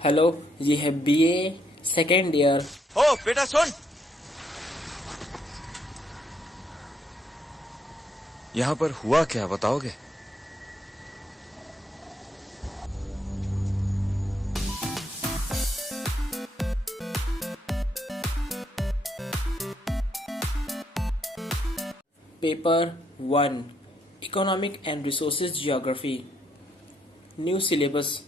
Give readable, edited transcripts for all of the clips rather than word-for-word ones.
Hello, ये है BA second year. ओ बेटा सुन, यहाँ पर हुआ क्या बताओगे? Paper 1, economic and resources geography. New syllabus.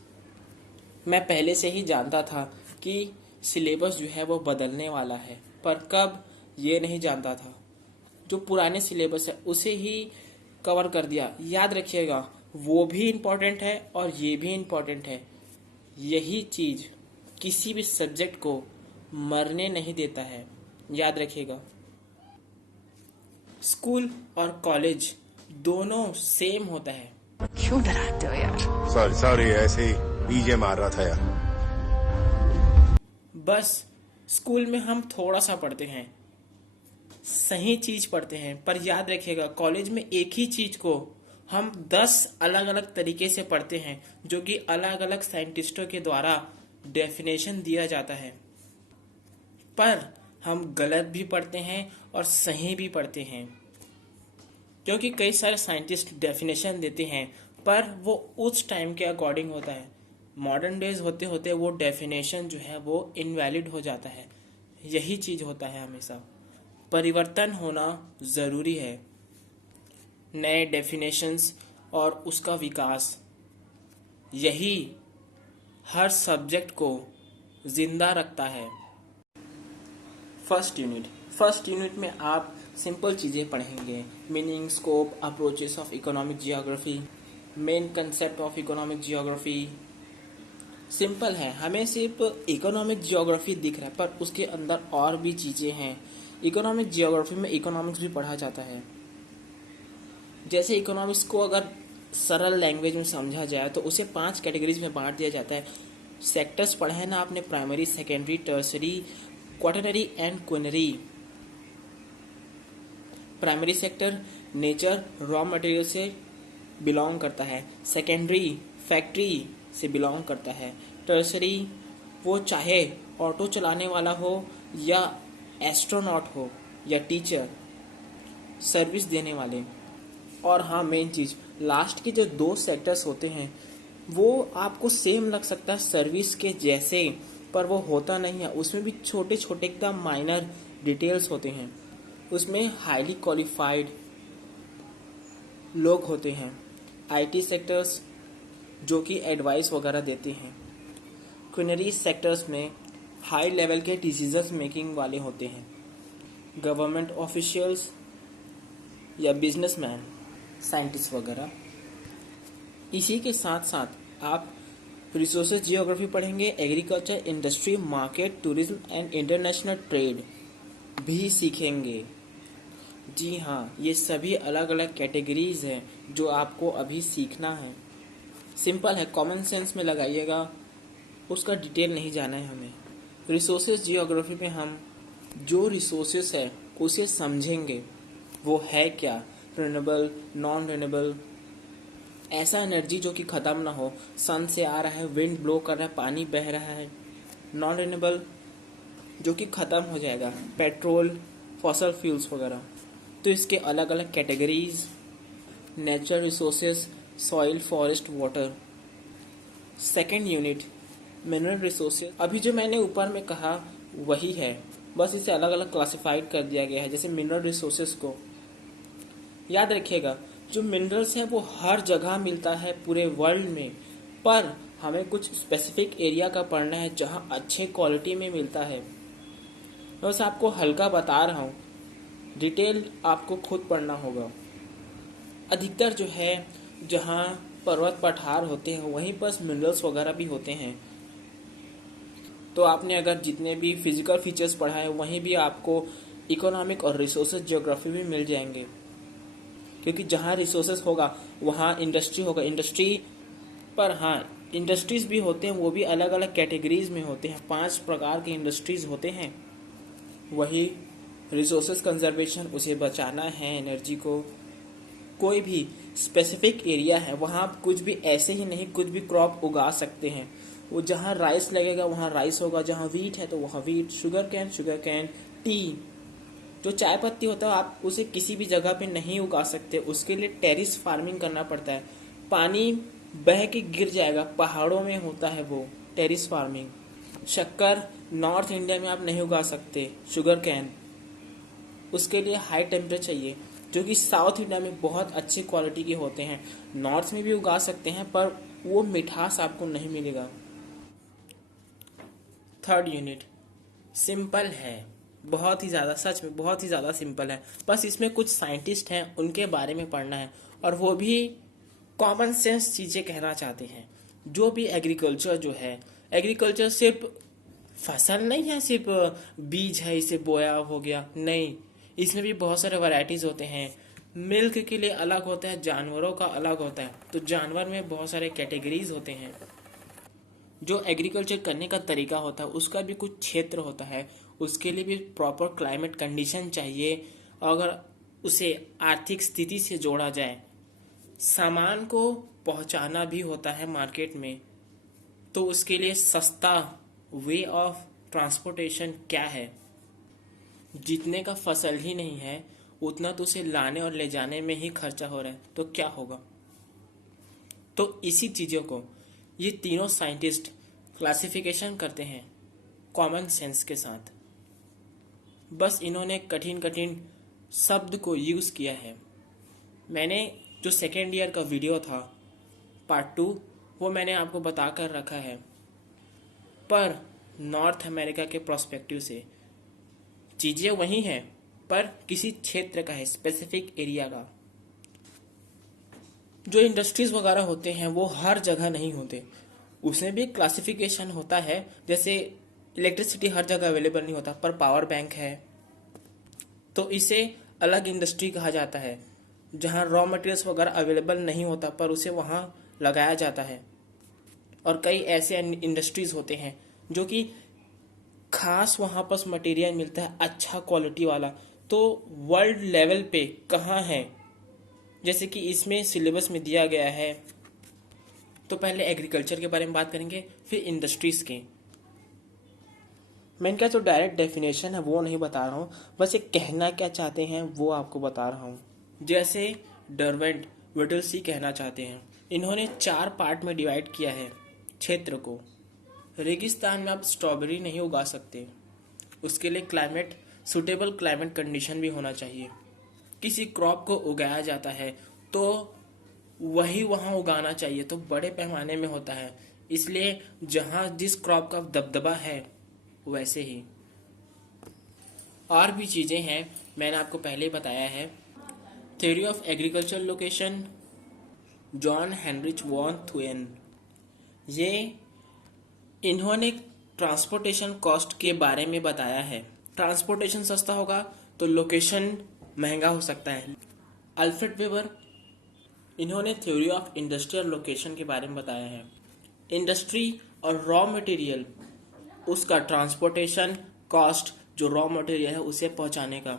मैं पहले से ही जानता था कि सिलेबस जो है वो बदलने वाला है, पर कब ये नहीं जानता था। जो पुराने सिलेबस है उसे ही कवर कर दिया। याद रखिएगा, वो भी इम्पोर्टेंट है और ये भी इम्पोर्टेंट है। यही चीज़ किसी भी सब्जेक्ट को मरने नहीं देता है, याद रखिएगा। स्कूल और कॉलेज दोनों सेम होता है। क्यों डराते हो यार? सॉरी सॉरी, ऐसे ही पीजे मार रहा था यार। बस स्कूल में हम थोड़ा सा पढ़ते हैं, सही चीज पढ़ते हैं, पर याद रखिएगा कॉलेज में एक ही चीज को हम 10 अलग अलग तरीके से पढ़ते हैं, जो कि अलग अलग साइंटिस्टों के द्वारा डेफिनेशन दिया जाता है। पर हम गलत भी पढ़ते हैं और सही भी पढ़ते हैं, क्योंकि कई सारे साइंटिस्ट डेफिनेशन देते हैं पर वो उस टाइम के अकॉर्डिंग होता है। मॉडर्न डेज होते होते वो डेफिनेशन जो है वो इनवैलिड हो जाता है। यही चीज होता है, हमेशा परिवर्तन होना ज़रूरी है। नए डेफिनेशंस और उसका विकास, यही हर सब्जेक्ट को जिंदा रखता है। फर्स्ट यूनिट में आप सिंपल चीज़ें पढ़ेंगे। Meaning, scope, approaches of economic geography, main concept of economic geography. Simple है, हमें सिर्फ इकोनॉमिक जियोग्राफी दिख रहा है पर उसके अंदर और भी चीज़ें हैं। इकोनॉमिक जियोग्राफी में इकोनॉमिक्स भी पढ़ा जाता है। जैसे इकोनॉमिक्स को अगर सरल लैंग्वेज में समझा जाए तो उसे 5 कैटेगरीज में बांट दिया जाता है। सेक्टर्स पढ़े हैं ना आपने, primary, secondary, tertiary, quaternary and quinary. Primary sector nature, raw material से बिलोंग करता है। सेकेंडरी फैक्ट्री से बिलोंग करता है। टर्सरी वो चाहे ऑटो चलाने वाला हो या एस्ट्रोनॉट हो या टीचर, सर्विस देने वाले। और हाँ, मेन चीज, लास्ट के जो 2 सेक्टर्स होते हैं वो आपको सेम लग सकता है सर्विस के जैसे, पर वो होता नहीं है। उसमें भी छोटे छोटे एकदम माइनर डिटेल्स होते हैं। उसमें हाईली क्वालिफाइड लोग होते हैं। आईटी सेक्टर्स जो कि एडवाइस वगैरह देते हैं। क्विनरी सेक्टर्स में हाई लेवल के डिसीजन मेकिंग वाले होते हैं। गवर्नमेंट ऑफिशियल्स या बिजनेसमैन, साइंटिस्ट वगैरह। इसी के साथ साथ आप रिसोर्सेज जियोग्राफी पढ़ेंगे, agriculture, industry, market, tourism and international trade भी सीखेंगे। जी हाँ, ये सभी अलग अलग कैटेगरीज हैं जो आपको अभी सीखना है। सिंपल है, कॉमन सेंस में लगाइएगा, उसका डिटेल नहीं जाना है हमें। रिसोर्सेज जियोग्राफी में हम जो रिसोर्सेज है उसे समझेंगे, वो है क्या, रिन्यूएबल, नॉन रिन्यूएबल, ऐसा एनर्जी जो कि ख़त्म ना हो। सन से आ रहा है, विंड ब्लो कर रहा है, पानी बह रहा है। नॉन रिन्यूएबल जो कि ख़त्म हो जाएगा, पेट्रोल, फॉसल फ्यूल्स वगैरह। तो इसके अलग अलग categories, natural resources, soil, forest, water. Second unit mineral resources. अभी जो मैंने ऊपर में कहा वही है, बस इसे अलग अलग क्लासिफाइड कर दिया गया है। जैसे मिनरल रिसोर्सेज को याद रखिएगा, जो मिनरल्स हैं वो हर जगह मिलता है पूरे वर्ल्ड में, पर हमें कुछ स्पेसिफिक एरिया का पढ़ना है जहाँ अच्छे क्वालिटी में मिलता है। बस आपको हल्का बता रहा हूँ, डिटेल आपको खुद पढ़ना होगा। अधिकतर जो है जहाँ पर्वत पठार होते हैं वहीं पर मिनरल्स वगैरह भी होते हैं। तो आपने अगर जितने भी फिजिकल फीचर्स पढ़ा है वहीं भी आपको इकोनॉमिक और रिसोर्सेज जियोग्राफी भी मिल जाएंगे, क्योंकि जहाँ रिसोर्सेज होगा वहाँ इंडस्ट्री होगा। इंडस्ट्री पर हाँ, इंडस्ट्रीज भी होते हैं, वो भी अलग अलग कैटेगरीज में होते हैं। 5 प्रकार के इंडस्ट्रीज होते हैं। वही रिसोर्सेज कंजर्वेशन, उसे बचाना है एनर्जी को। कोई भी स्पेसिफिक एरिया है वहाँ आप कुछ भी ऐसे ही नहीं कुछ भी क्रॉप उगा सकते हैं। वो जहाँ राइस लगेगा वहाँ राइस होगा, जहाँ वीट है तो वहाँ वीट, शुगर कैन, टी। जो चाय पत्ती होता है आप उसे किसी भी जगह पे नहीं उगा सकते, उसके लिए टेरिस फार्मिंग करना पड़ता है। पानी बह के गिर जाएगा, पहाड़ों में होता है वो टेरिस फार्मिंग। शक्कर नॉर्थ इंडिया में आप नहीं उगा सकते, शुगर कैन, उसके लिए हाई टेम्परेचर चाहिए, जो कि साउथ इंडिया में बहुत अच्छी क्वालिटी के होते हैं। नॉर्थ में भी उगा सकते हैं पर वो मिठास आपको नहीं मिलेगा। थर्ड यूनिट सिंपल है, बहुत ही ज़्यादा, सच में बहुत ही ज़्यादा सिंपल है। बस इसमें कुछ साइंटिस्ट हैं उनके बारे में पढ़ना है, और वो भी कॉमन सेंस चीज़ें कहना चाहते हैं। जो भी एग्रीकल्चर जो है, एग्रीकल्चर सिर्फ फसल नहीं है, सिर्फ बीज है इसे बोया हो गया, नहीं, इसमें भी बहुत सारे वैरायटीज होते हैं। मिल्क के लिए अलग होता है, जानवरों का अलग होता है, तो जानवर में बहुत सारे कैटेगरीज होते हैं। जो एग्रीकल्चर करने का तरीका होता है उसका भी कुछ क्षेत्र होता है, उसके लिए भी प्रॉपर क्लाइमेट कंडीशन चाहिए। अगर उसे आर्थिक स्थिति से जोड़ा जाए, सामान को पहुंचाना भी होता है मार्केट में, तो उसके लिए सस्ता वे ऑफ ट्रांसपोर्टेशन क्या है। जितने का फसल ही नहीं है उतना तो उसे लाने और ले जाने में ही खर्चा हो रहा है, तो क्या होगा। तो इसी चीज़ों को ये तीनों साइंटिस्ट क्लासिफिकेशन करते हैं कॉमन सेंस के साथ। बस इन्होंने कठिन कठिन शब्द को यूज़ किया है। मैंने जो सेकेंड ईयर का वीडियो था पार्ट 2 वो मैंने आपको बता कर रखा है, पर नॉर्थ अमेरिका के प्रोस्पेक्टिव से चीज़ें वही हैं, पर किसी क्षेत्र का है, स्पेसिफिक एरिया का। जो इंडस्ट्रीज वगैरह होते हैं वो हर जगह नहीं होते, उसमें भी क्लासिफिकेशन होता है। जैसे इलेक्ट्रिसिटी हर जगह अवेलेबल नहीं होता, पर पावर बैंक है तो इसे अलग इंडस्ट्री कहा जाता है। जहाँ रॉ मटेरियल्स वगैरह अवेलेबल नहीं होता पर उसे वहाँ लगाया जाता है। और कई ऐसे इंडस्ट्रीज होते हैं जो कि खास वहाँ पर मटेरियल मिलता है अच्छा क्वालिटी वाला, तो वर्ल्ड लेवल पे कहाँ है, जैसे कि इसमें सिलेबस में दिया गया है। तो पहले एग्रीकल्चर के बारे में बात करेंगे, फिर इंडस्ट्रीज के। मैं इनका जो डायरेक्ट डेफिनेशन है वो नहीं बता रहा हूँ, बस ये कहना क्या चाहते हैं वो आपको बता रहा हूँ। जैसे डरवेंट विटलसी कहना चाहते हैं, इन्होंने 4 पार्ट में डिवाइड किया है क्षेत्र को। रेगिस्तान में आप स्ट्रॉबेरी नहीं उगा सकते, उसके लिए क्लाइमेट, सूटेबल क्लाइमेट कंडीशन भी होना चाहिए। किसी क्रॉप को उगाया जाता है तो वही वहाँ उगाना चाहिए, तो बड़े पैमाने में होता है, इसलिए जहाँ जिस क्रॉप का दबदबा है वैसे ही। और भी चीज़ें हैं, मैंने आपको पहले ही बताया है। Theory of agriculture location, John Heinrich von Thunen, ये इन्होंने ट्रांसपोर्टेशन कॉस्ट के बारे में बताया है। ट्रांसपोर्टेशन सस्ता होगा तो लोकेशन महंगा हो सकता है। अल्फ्रेड वेबर, इन्होंने थ्योरी ऑफ इंडस्ट्रियल लोकेशन के बारे में बताया है। इंडस्ट्री और रॉ मटेरियल, उसका ट्रांसपोर्टेशन कॉस्ट, जो रॉ मटेरियल है उसे पहुंचाने का,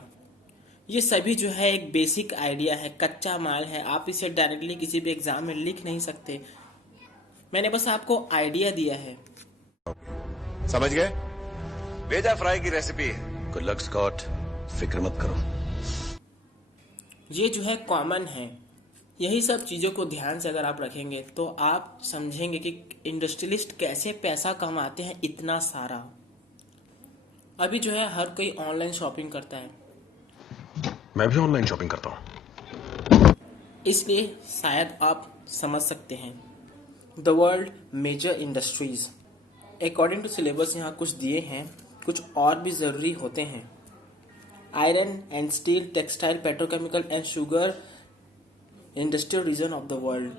ये सभी जो है एक बेसिक आइडिया है, कच्चा माल है। आप इसे डायरेक्टली किसी भी एग्जाम में लिख नहीं सकते, मैंने बस आपको आइडिया दिया है। समझ गए? वेजा फ्राई की रेसिपी है। गुड लक स्कॉट, फिक्र मत करो। ये जो है कॉमन है। यही सब चीज़ों को ध्यान से अगर आप रखेंगे तो आप समझेंगे कि इंडस्ट्रियलिस्ट कैसे पैसा कमाते हैं इतना सारा। अभी जो है हर कोई ऑनलाइन शॉपिंग करता है, मैं भी ऑनलाइन शॉपिंग करता हूँ, इसलिए शायद आप समझ सकते हैं। The world major industries, according to syllabus यहाँ कुछ दिए हैं, कुछ और भी ज़रूरी होते हैं। Iron and steel, textile, petrochemical and sugar industrial region of the world.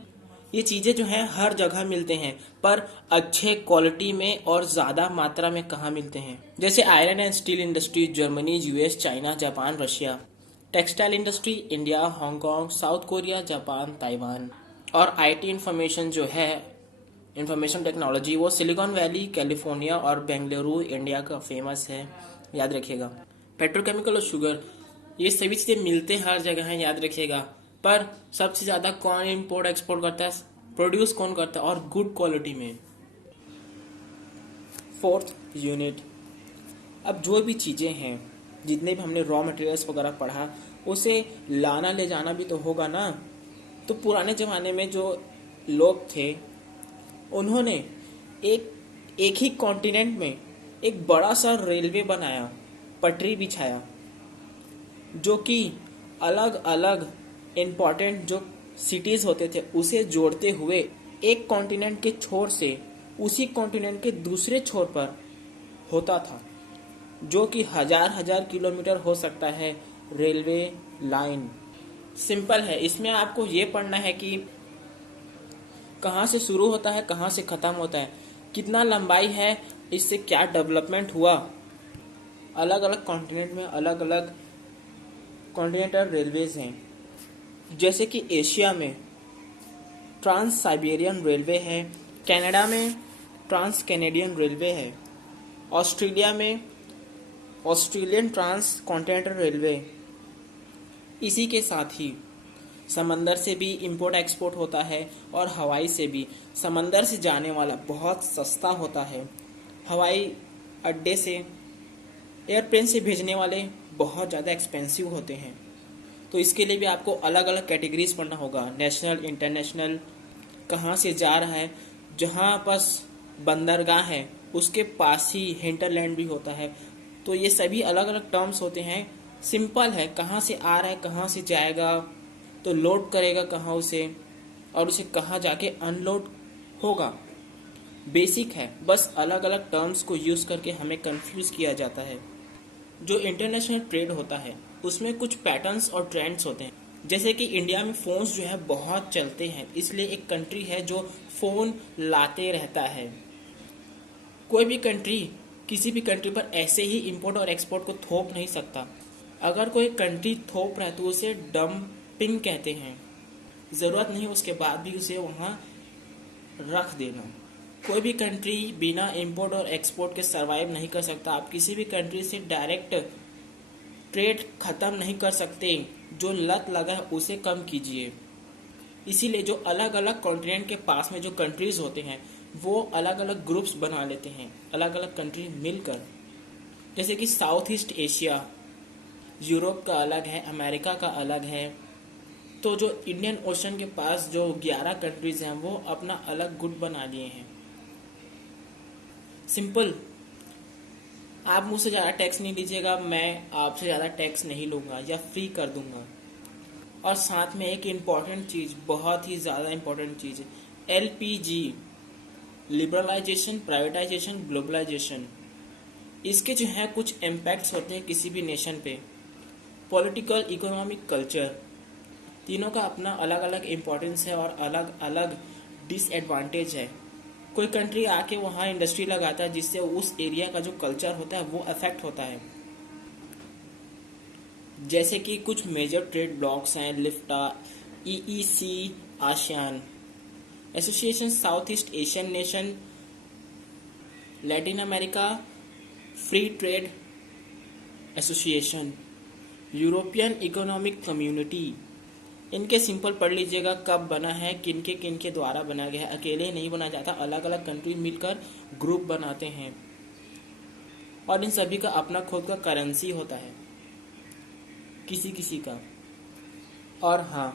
ये चीज़ें जो हैं हर जगह मिलते हैं, पर अच्छे क्वालिटी में और ज़्यादा मात्रा में कहाँ मिलते हैं। जैसे iron and steel industry Germany, US, China, Japan, Russia. Textile industry India, Hong Kong, south Korea, Japan, Taiwan. और आईटी इंफॉर्मेशन जो है, इंफॉर्मेशन टेक्नोलॉजी, वो सिलिकॉन वैली, कैलिफोर्निया और बेंगलुरु इंडिया का फेमस है, याद रखिएगा। पेट्रोकेमिकल और शुगर, ये सभी चीज़ें मिलते हर जगह हैं, याद रखिएगा। पर सबसे ज़्यादा कौन इंपोर्ट एक्सपोर्ट करता है, प्रोड्यूस कौन करता है, और गुड क्वालिटी में। Fourth unit. अब जो भी चीज़ें हैं, जितने भी हमने रॉ मटेरियल्स वगैरह पढ़ा, उसे लाना ले जाना भी तो होगा ना। तो पुराने ज़माने में जो लोग थे, उन्होंने एक ही कॉन्टिनेंट में एक बड़ा सा रेलवे बनाया, पटरी बिछाया, जो कि अलग अलग इम्पॉर्टेंट जो सिटीज़ होते थे उसे जोड़ते हुए एक कॉन्टिनेंट के छोर से उसी कॉन्टिनेंट के दूसरे छोर पर होता था, जो कि हजार हजार किलोमीटर हो सकता है रेलवे लाइन। सिंपल है, इसमें आपको ये पढ़ना है कि कहाँ से शुरू होता है, कहाँ से ख़त्म होता है, कितना लंबाई है, इससे क्या डेवलपमेंट हुआ। अलग अलग कॉन्टिनेंट में अलग अलग कॉन्टिनेंटल रेलवेज हैं, जैसे कि एशिया में ट्रांस साइबेरियन रेलवे है, कनाडा में ट्रांस कैनेडियन रेलवे है, ऑस्ट्रेलिया में ऑस्ट्रेलियन ट्रांस कॉन्टिनेंटल रेलवे। इसी के साथ ही समंदर से भी इंपोर्ट एक्सपोर्ट होता है और हवाई से भी। समंदर से जाने वाला बहुत सस्ता होता है, हवाई अड्डे से एयरप्लेन से भेजने वाले बहुत ज़्यादा एक्सपेंसिव होते हैं। तो इसके लिए भी आपको अलग अलग कैटेगरीज पढ़ना होगा, नेशनल, इंटरनेशनल, कहाँ से जा रहा है। जहाँ पास बंदरगाह है उसके पास ही हिंटरलैंड भी होता है। तो ये सभी अलग अलग टर्म्स होते हैं। सिंपल है, कहाँ से आ रहा है, कहाँ से जाएगा, तो लोड करेगा कहाँ उसे, और उसे कहाँ जाके अनलोड होगा। बेसिक है, बस अलग अलग टर्म्स को यूज़ करके हमें कंफ्यूज किया जाता है। जो इंटरनेशनल ट्रेड होता है उसमें कुछ पैटर्न्स और ट्रेंड्स होते हैं। जैसे कि इंडिया में फ़ोन्स जो है बहुत चलते हैं, इसलिए एक कंट्री है जो फ़ोन लाते रहता है। कोई भी कंट्री किसी भी कंट्री पर ऐसे ही इंपोर्ट और एक्सपोर्ट को थोप नहीं सकता। अगर कोई कंट्री थोप रहा है तो उसे डंपिंग कहते हैं। ज़रूरत नहीं उसके बाद भी उसे वहाँ रख देना। कोई भी कंट्री बिना इंपोर्ट और एक्सपोर्ट के सरवाइव नहीं कर सकता। आप किसी भी कंट्री से डायरेक्ट ट्रेड ख़त्म नहीं कर सकते। जो लत लगा है उसे कम कीजिए। इसीलिए जो अलग अलग कॉन्टिनेंट के पास में जो कंट्रीज़ होते हैं वो अलग अलग ग्रुप्स बना लेते हैं, अलग अलग कंट्री मिलकर। जैसे कि साउथ ईस्ट एशिया, यूरोप का अलग है, अमेरिका का अलग है। तो जो इंडियन ओशन के पास जो 11 कंट्रीज़ हैं वो अपना अलग गुट बना लिए हैं। सिंपल, आप मुझसे ज़्यादा टैक्स नहीं लीजिएगा, मैं आपसे ज़्यादा टैक्स नहीं लूँगा या फ्री कर दूँगा। और साथ में एक इम्पॉर्टेंट चीज़, बहुत ही ज़्यादा इम्पॉर्टेंट चीज़, LPG, लिबरलाइजेशन, प्राइवेटाइजेशन, ग्लोबलाइजेशन। इसके जो है कुछ इम्पैक्ट्स होते हैं किसी भी नेशन पे। पॉलिटिकल, इकोनॉमिक, कल्चर, तीनों का अपना अलग अलग इम्पोर्टेंस है और अलग अलग डिसएडवांटेज है। कोई कंट्री आके वहाँ इंडस्ट्री लगाता है जिससे उस एरिया का जो कल्चर होता है वो अफेक्ट होता है। जैसे कि कुछ मेजर ट्रेड ब्लॉक्स हैं, लिफ्टा, EEC, ASEAN, association south east Asian nation, Latin America free trade association, European economic community. इनके सिंपल पढ़ लीजिएगा कब बना है, किनके द्वारा बना गया है। अकेले नहीं बना जाता, अलग अलग कंट्री मिलकर ग्रुप बनाते हैं और इन सभी का अपना खुद का करेंसी होता है किसी का। और हाँ,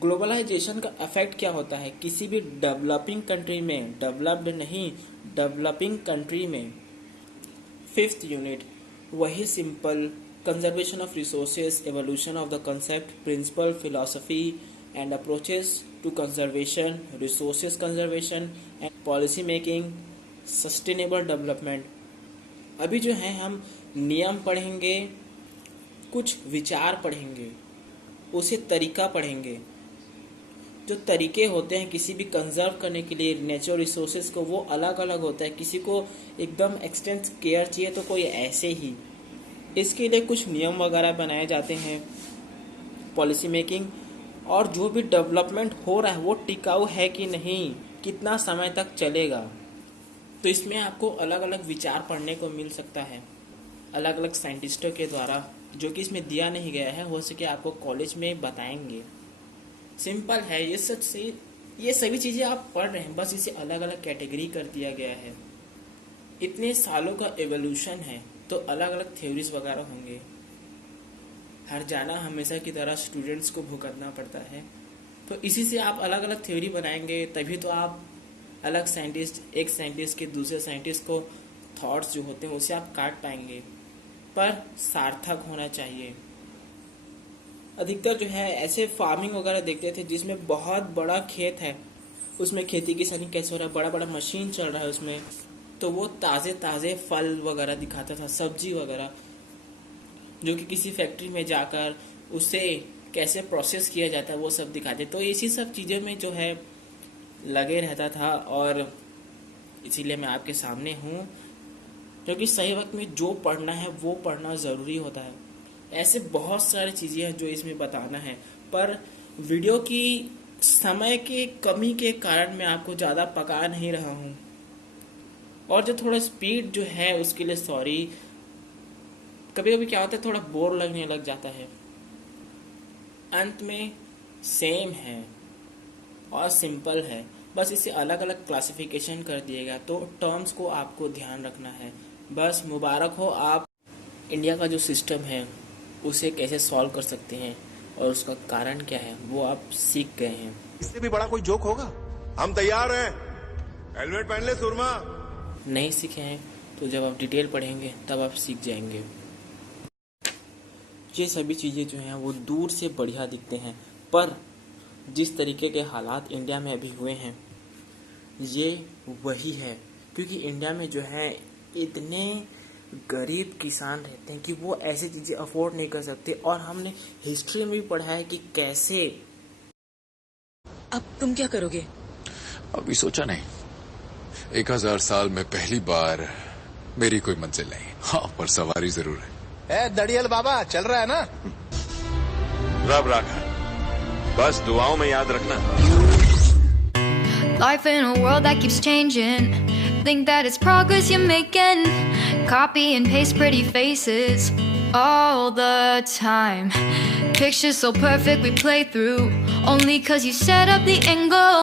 ग्लोबलाइजेशन का इफेक्ट क्या होता है किसी भी डेवलपिंग कंट्री में, डेवलप्ड नहीं, डेवलपिंग कंट्री में। 5th यूनिट वही simple, conservation of resources, evolution of the concept, principle, philosophy and approaches to conservation, resources conservation and policy making, sustainable development। अभी जो है हम नियम पढ़ेंगे, कुछ विचार पढ़ेंगे, उसे तरीका पढ़ेंगे। जो तरीके होते हैं किसी भी कंजर्व करने के लिए नेचुरल रिसोर्सेज को, वो अलग अलग होता है। किसी को एकदम एक्सटेंस केयर चाहिए तो कोई ऐसे ही। इसके लिए कुछ नियम वगैरह बनाए जाते हैं, पॉलिसी मेकिंग। और जो भी डेवलपमेंट हो रहा है वो टिकाऊ है कि नहीं, कितना समय तक चलेगा। तो इसमें आपको अलग अलग विचार पढ़ने को मिल सकता है अलग अलग साइंटिस्टों के द्वारा, जो कि इसमें दिया नहीं गया है, हो सके आपको कॉलेज में बताएंगे। सिंपल है, ये सभी चीज़ें आप पढ़ रहे हैं, बस इसे अलग अलग कैटेगरी कर दिया गया है। इतने सालों का एवोल्यूशन है तो अलग अलग थ्योरीज वगैरह होंगे। हर जाना हमेशा की तरह स्टूडेंट्स को भुगतना पड़ता है, तो इसी से आप अलग अलग थ्योरी बनाएंगे, तभी तो आप अलग साइंटिस्ट, एक साइंटिस्ट के दूसरे साइंटिस्ट को थॉट्स जो होते हैं उसे आप काट पाएंगे, पर सार्थक होना चाहिए। अधिकतर जो है ऐसे फार्मिंग वगैरह देखते थे जिसमें बहुत बड़ा खेत है, उसमें खेती किसानी कैसे हो रहा है, बड़ा बड़ा मशीन चल रहा है उसमें, तो वो ताज़े ताज़े फल वगैरह दिखाता था, सब्जी वगैरह, जो कि किसी फैक्ट्री में जाकर उसे कैसे प्रोसेस किया जाता है वो सब दिखाते। तो इसी सब चीज़ों में जो है लगे रहता था, और इसीलिए मैं आपके सामने हूँ, क्योंकि सही वक्त में जो पढ़ना है वो पढ़ना ज़रूरी होता है। ऐसे बहुत सारी चीज़ें हैं जो इसमें बताना है, पर वीडियो की समय के कमी के कारण मैं आपको ज़्यादा पका नहीं रहा हूँ, और जो थोड़ा स्पीड जो है उसके लिए सॉरी। कभी कभी क्या होता है, थोड़ा बोर लगने लग जाता है। अंत में सेम है और सिंपल है, बस इसे अलग अलग क्लासिफिकेशन कर दिएगा, तो टर्म्स को आपको ध्यान रखना है। बस मुबारक हो, आप इंडिया का जो सिस्टम है उसे कैसे सॉल्व कर सकते हैं और उसका कारण क्या है वो आप सीख गए हैं। इससे भी बड़ा कोई जोक होगा? हम तैयार हैं। हेलमेट पहन ले सुरमा। नहीं सीखे हैं तो जब आप डिटेल पढ़ेंगे तब आप सीख जाएंगे। ये सभी चीज़ें जो हैं वो दूर से बढ़िया दिखते हैं, पर जिस तरीके के हालात इंडिया में अभी हुए हैं ये वही है, क्योंकि इंडिया में जो है इतने गरीब किसान रहते हैं कि वो ऐसी चीज़ें अफोर्ड नहीं कर सकते, और हमने हिस्ट्री में भी पढ़ा है कि कैसे। अब तुम क्या करोगे? अभी सोचा नहीं। 1000 साल में पहली बार मेरी कोई मंजिल नहीं, हाँ पर सवारी जरूर है। दड़ियल बाबा चल रहा है ना? रब राखा, बस दुआओं में याद रखना। Life in a world that keeps changing. Think that it's progress you're making. Copy and paste pretty faces all the time. Pictures so perfect we play through only 'cause you set up the angle.